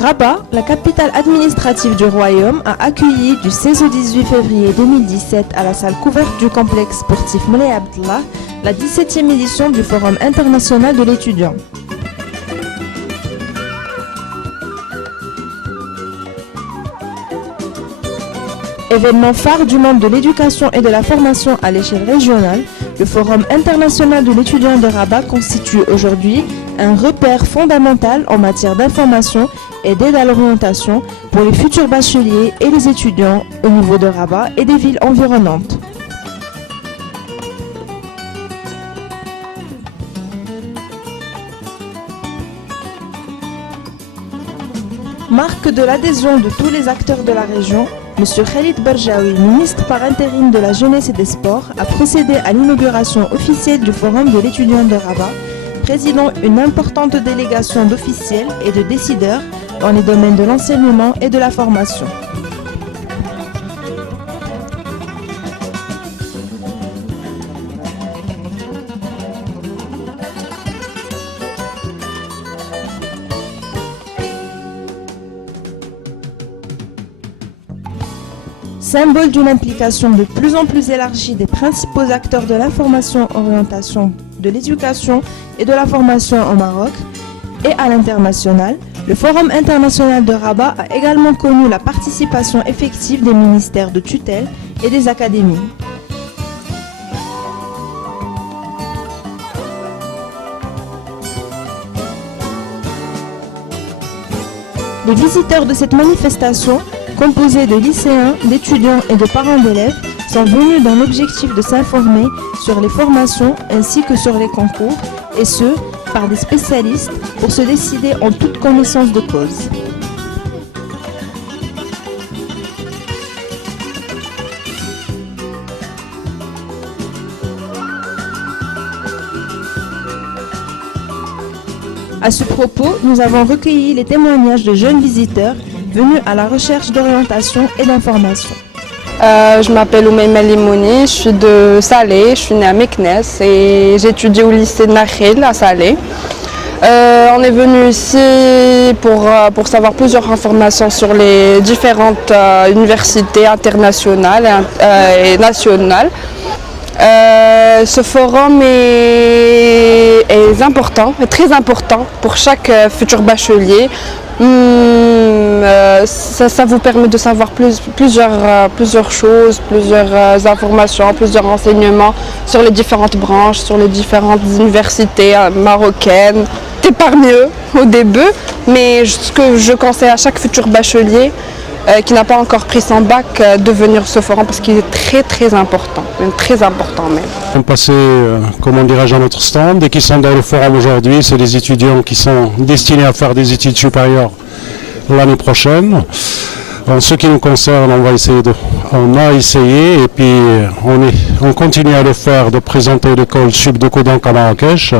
Rabat, la capitale administrative du royaume, a accueilli du 16 au 18 février 2017 à la salle couverte du complexe sportif Moulay Abdellah la 17e édition du Forum international de l'étudiant. Événement phare du monde de l'éducation et de la formation à l'échelle régionale, le Forum international de l'étudiant de Rabat constitue aujourd'hui un repère fondamental en matière d'information et d'aide à l'orientation pour les futurs bacheliers et les étudiants au niveau de Rabat et des villes environnantes. Marque de l'adhésion de tous les acteurs de la région, M. Khalid Barjaoui, ministre par intérim de la Jeunesse et des Sports, a procédé à l'inauguration officielle du Forum de l'étudiant de Rabat, présidant une importante délégation d'officiels et de décideurs dans les domaines de l'enseignement et de la formation. Symbole d'une implication de plus en plus élargie des principaux acteurs de l'information, orientation, de l'éducation et de la formation au Maroc et à l'international, le Forum international de Rabat a également connu la participation effective des ministères de tutelle et des académies. Les visiteurs de cette manifestation, composés de lycéens, d'étudiants et de parents d'élèves, sont venus dans l'objectif de s'informer sur les formations ainsi que sur les concours, et ce, par des spécialistes pour se décider en toute connaissance de cause. À ce propos, nous avons recueilli les témoignages de jeunes visiteurs venus à la recherche d'orientation et d'information. Je m'appelle Oumaima Limouni, je suis de Salé, je suis née à Meknes et j'étudie au lycée de Nakhil à Salé. On est venu ici pour savoir plusieurs informations sur les différentes universités internationales et nationales. Ce forum est important, est très important pour chaque futur bachelier. Ça vous permet de savoir plusieurs choses, plusieurs informations, plusieurs renseignements sur les différentes branches, sur les différentes universités marocaines. C'est parmi eux au début, mais ce que je conseille à chaque futur bachelier qui n'a pas encore pris son bac de venir ce forum parce qu'il est très important, même très important même. On passait, comment dirais-je, à notre stand et qui sont dans le forum aujourd'hui, c'est les étudiants qui sont destinés à faire des études supérieures l'année prochaine. En ce qui nous concerne, on a essayé et puis on continue à le faire, de présenter l'école Sub de Koudank à Marrakech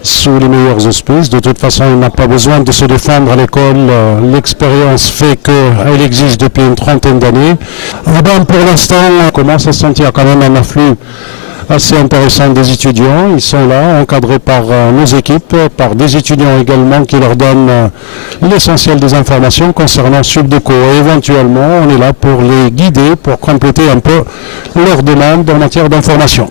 sous les meilleurs auspices. De toute façon, il n'a pas besoin de se défendre à l'école. L'expérience fait qu'elle existe depuis une trentaine d'années. Pour l'instant, on commence à sentir quand même un afflux assez intéressant des étudiants. Ils sont là, encadrés par nos équipes, par des étudiants également qui leur donnent l'essentiel des informations concernant Subdeco. Et éventuellement, on est là pour les guider, pour compléter un peu leurs demandes en matière d'information.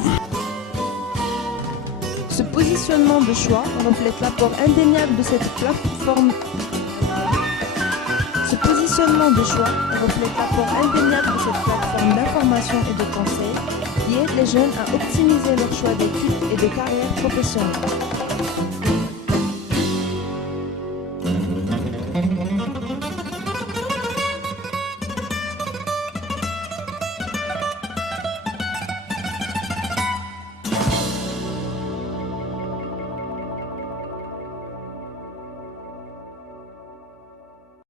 Ce positionnement de choix reflète l'apport indéniable de cette plateforme. D'information et de conseil qui aide les jeunes à optimiser leur choix d'études et de carrière professionnelle.